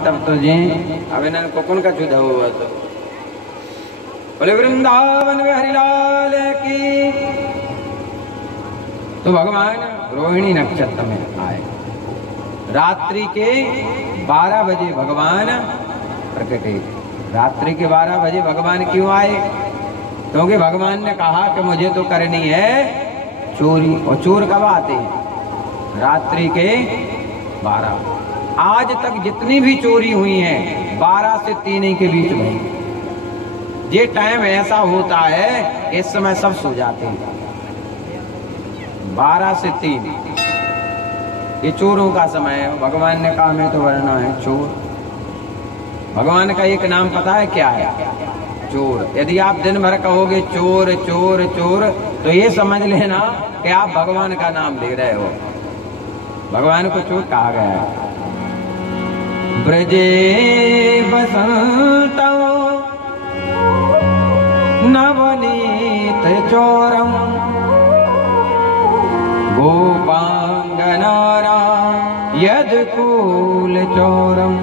तब तो जी अब इन्होंने कोकन का जुदा हुआ तो बोले वृंदावन में हरिलाल की। तो भगवान रोहिणी नक्षत्र में आए। रात्रि के 12 बजे भगवान प्रकटे। रात्रि के 12 बजे भगवान क्यों आए? क्योंकि भगवान ने कहा कि मुझे तो करनी है चोरी। और चोर कब आते हैं? रात्रि के 12। आज तक जितनी भी चोरी हुई हैं 12 से 3 के बीच में। ये टाइम ऐसा होता है इस समय सब सो जाते हैं। 12 से 3 ये चोरों का समय है। भगवान ने कहा मैं तो वरना है चोर। भगवान का एक नाम पता है क्या है? चोर। यदि आप दिन भर कहोगे चोर चोर चोर तो ये समझ लेना कि आप भगवान का नाम ले रहे हो। भगवान को चोर कहा गया है। ब्रजे बसंत नवनीत चोरम गोपांगनारा यदकूल चोरम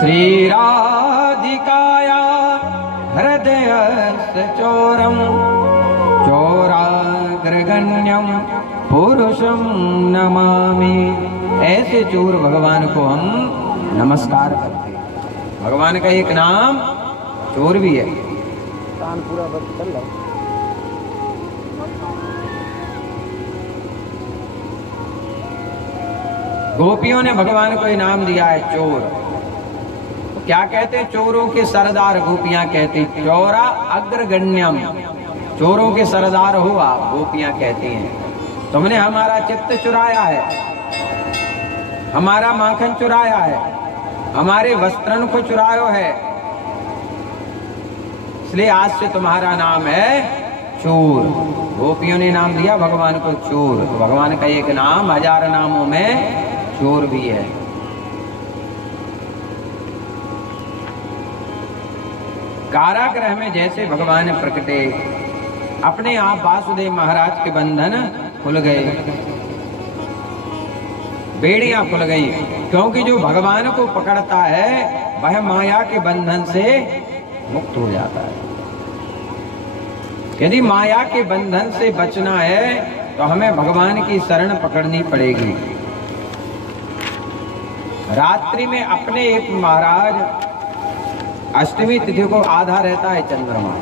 श्री राधिकाया हृदयस्य चोरम चोराग्रगण्यम पुरुषम नमामि। ऐसे चोर भगवान को हम नमस्कार करते हैं। भगवान का एक नाम चोर भी है। पूरा चल रहा। गोपियों ने भगवान को इनाम दिया है चोर। क्या कहते हैं? चोरों के सरदार गोपियां कहती चौरा अग्रगण्यम। चोरों के सरदार हो आप, गोपियां कहती हैं। तुमने हमारा चित्त चुराया है, हमारा माखन चुराया है, हमारे वस्त्रन को चुरायो है, इसलिए आज से तुम्हारा नाम है चोर। गोपियों ने नाम दिया भगवान को चोर। तो भगवान का एक नाम 1000 नामों में चोर भी है। कारागृह में जैसे भगवान प्रकटे, अपने आप वासुदेव महाराज के बंधन खुल गए, बेड़ियां खुल गई। क्योंकि जो भगवान को पकड़ता है वह माया के बंधन से मुक्त हो जाता है। यदि माया के बंधन से बचना है तो हमें भगवान की शरण पकड़नी पड़ेगी। रात्रि में अपने एक महाराज अष्टमी तिथि को आधा रहता है चंद्रमा।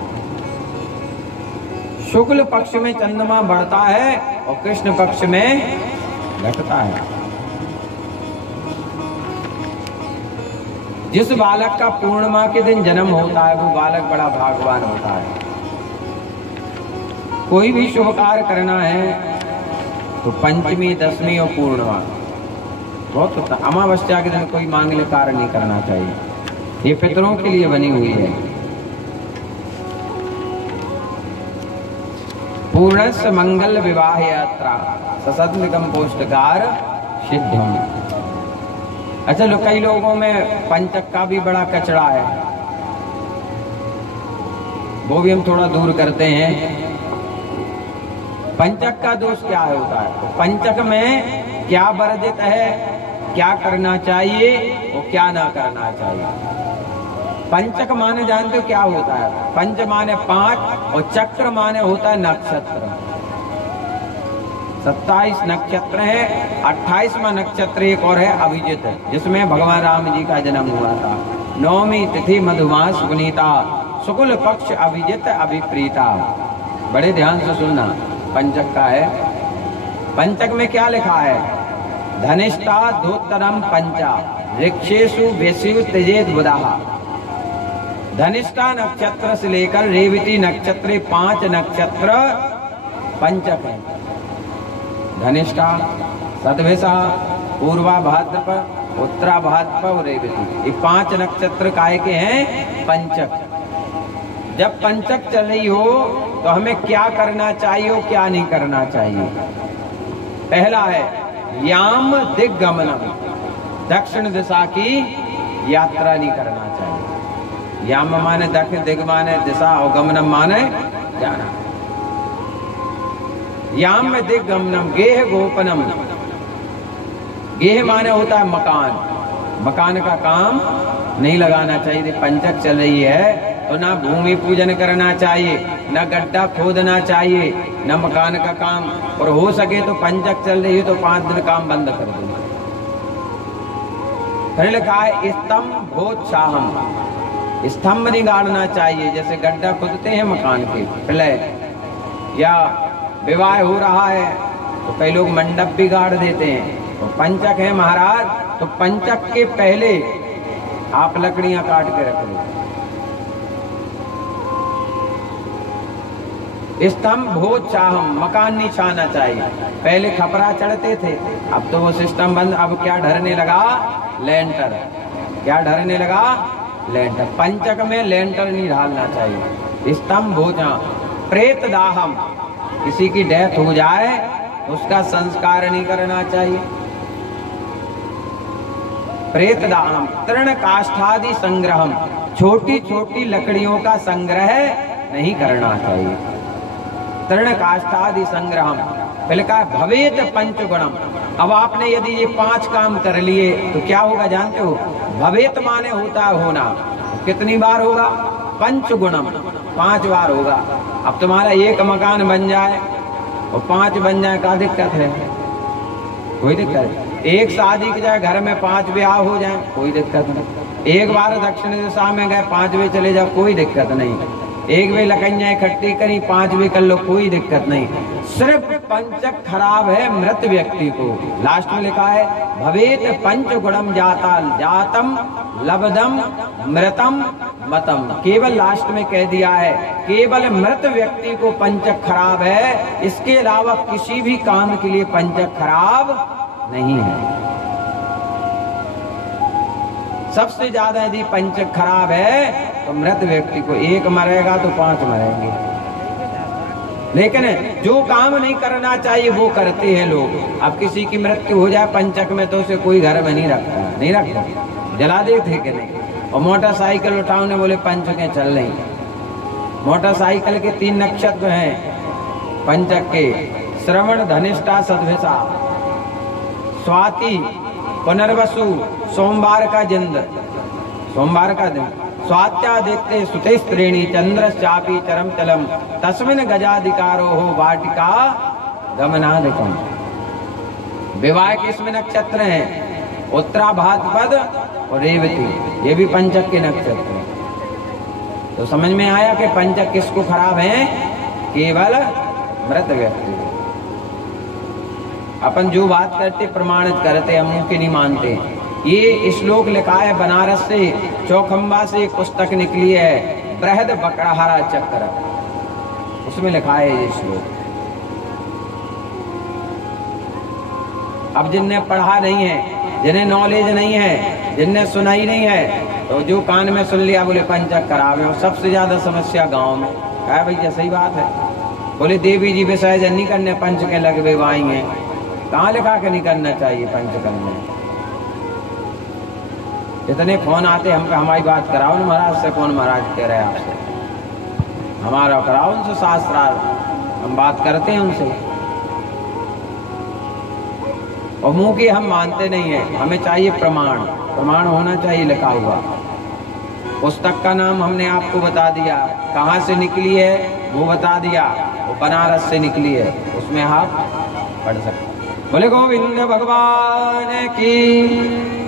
शुक्ल पक्ष में चंद्रमा बढ़ता है और कृष्ण पक्ष में घटता है। जिस बालक का पूर्णिमा के दिन जन्म होता है वो बालक बड़ा भाग्यवान होता है। कोई भी शुभ कार्य करना है तो पंचमी, दशमी और पूर्णिमा, बहुत अमावस्या के दिन कोई मांगलिक कार्य नहीं करना चाहिए। ये पितरों के लिए बनी हुई है। पूर्णस्य मंगल विवाह यात्रा ससत्मिकम पोष्टकार सिद्धम। अच्छा, कई लोगों में पंचक का भी बड़ा कचरा है, वो भी हम थोड़ा दूर करते हैं। पंचक का दोष क्या होता है? तो पंचक में क्या वर्जित है, क्या करना चाहिए और क्या ना करना चाहिए। पंचक माने जानते हो क्या होता है? पंच माने 5 और चक्र माने होता है नक्षत्र। 27 नक्षत्र है। 28वां नक्षत्र एक और है अभिजित, जिसमें भगवान राम जी का जन्म हुआ था। 9वीं तिथि मधुमास पुनीता, शुक्ल पक्ष अभिजित अभिप्रीता। बड़े ध्यान से सुनना, पंचक का है। पंचक में क्या लिखा है? धनिष्ठा धोत्तरम पंचा ऋक्षेषु व्यस्यु त्यजेत बुधाः। धनिष्ठा नक्षत्र से लेकर रेवती नक्षत्र 5 नक्षत्र पंचक है। धनिष्ठा, सतभिषा, पूर्वा भाद्रपद, उत्तरा भाद्रपद और रेवती, ये 5 नक्षत्र काय के हैं? पंचक। जब पंचक चल रही हो तो हमें क्या करना चाहिए और क्या नहीं करना चाहिए? पहला है याम दिग्गमनम, दक्षिण दिशा की यात्रा नहीं करना चाहिए। याम माने दक्षिण, दिग माने दिशा और गमनम माने जाना। याम में दिग्गमनम गेह गोपनम। गेह माने होता है मकान, मकान का काम नहीं लगाना चाहिए। पंचक चल रही है तो ना भूमि पूजन करना चाहिए, न गड्ढा खोदना चाहिए, न मकान का काम, और हो सके तो पंचक चल रही है तो 5 दिन काम बंद कर देना। फिर लिखा है स्तंभोत्साहम, स्तंभ नहीं गाड़ना चाहिए। जैसे गड्ढा खोदते हैं मकान के प्रलय, या विवाह हो रहा है तो कई लोग मंडप भी गाड़ देते हैं। तो पंचक है महाराज, तो पंचक के पहले आप लकड़ियां काट के रख लो। स्तंभोत्साहम, मकान नहीं छाना चाहिए। पहले खपरा चढ़ते थे, अब तो वो सिस्टम बंद। अब क्या ढरने लगा? लेंटर। क्या ढरने लगा? लेंटर। पंचक में लेंटर नहीं ढालना चाहिए। स्तंभोत्साहम। प्रेत दाहम, किसी की डेथ हो जाए उसका संस्कार नहीं करना चाहिए। प्रेत दाहम। तृण काष्ठादि संग्रहम, छोटी छोटी लकड़ियों का संग्रह नहीं करना चाहिए। तृण काष्ठादि संग्रहम। फिर कहा भवेत पंचगुणम। अब आपने यदि ये 5 काम कर लिए तो क्या होगा जानते हो? भवेत माने होता है होना। कितनी बार होगा? पंचगुणम, 5 बार होगा। अब तुम्हारा एक मकान बन जाए और 5 बन जाए, क्या दिक्कत है? कोई दिक्कत है। एक शादी की जाए घर में 5 ब्याह हो जाए, कोई दिक्कत नहीं। एक बार दक्षिण दिशा में गए 5वें चले जाओ, कोई दिक्कत नहीं। एक वे लकड़ियां इकट्ठी करी 5वें कर लो, कोई दिक्कत नहीं। सिर्फ पंचक खराब है मृत व्यक्ति को। लास्ट में लिखा है भवेत पंचगुणम जाता जातम लब्धम मृतम मतम। केवल लास्ट में कह दिया है केवल मृत व्यक्ति को पंचक खराब है, इसके अलावा किसी भी काम के लिए पंचक खराब नहीं है। सबसे ज्यादा यदि पंचक खराब है तो मृत व्यक्ति को, एक मरेगा तो 5 मरेंगे। लेकिन जो काम नहीं करना चाहिए वो करते हैं लोग। अब किसी की मृत्यु हो जाए पंचक में तो उसे कोई घर में नहीं रखता, जला देते कि नहीं। और मोटरसाइकिल उठाओ ने बोले पंचकें चल रही। मोटरसाइकिल के 3 नक्षत्र हैं पंचक के, श्रवण धनिष्ठा सद्भिषा स्वाति पुनर्वसु सोमवार का जिंद, सोमवार का दिन। स्वात्यादित्य सुते स्त्रीणी चंद्र चापी चरम चलम तस्मिन गजाधिकारो हो वाटिका गमनादिकम। विवाह के इसमें नक्षत्र हैं उत्तरा भाद्रपद और रेवती, ये भी पंचक के नक्षत्र हैं। तो समझ में आया कि पंचक किसको खराब है? केवल मृत व्यक्ति। अपन जो बात करते प्रमाणित करते, हम मुंह की नहीं मानते। ये श्लोक लिखा है बनारस से, चौखंबा से एक पुस्तक निकली है बृहद बकड़हारा चक्र, उसमें लिखा है ये श्लोक। अब जिनने पढ़ा नहीं है, जिन्हें नॉलेज नहीं है, जिनने सुना ही नहीं है, तो जो कान में सुन लिया बोले पंचक खराब है। और सबसे ज्यादा समस्या गांव में। कहा भैया सही बात है, बोले देवी जी विसर्जन नहीं करने, पंच के लगवे वाएंगे। कहाँ लिखा के नहीं करना चाहिए पंच करने? इतने फोन आते हम पे, हमारी बात कराओ ना महाराज से। कौन महाराज कह रहे हैं आपसे? हमारा कराओ उनसे शास्त्रार्थ, हम बात करते हैं उनसे। और मुंह की हम मानते नहीं है, हमें चाहिए प्रमाण। प्रमाण होना चाहिए लिखा हुआ। पुस्तक का नाम हमने आपको बता दिया, कहाँ से निकली है वो बता दिया, वो बनारस से निकली है, उसमें आप पढ़ सकते। बोले गोविंद भगवान की।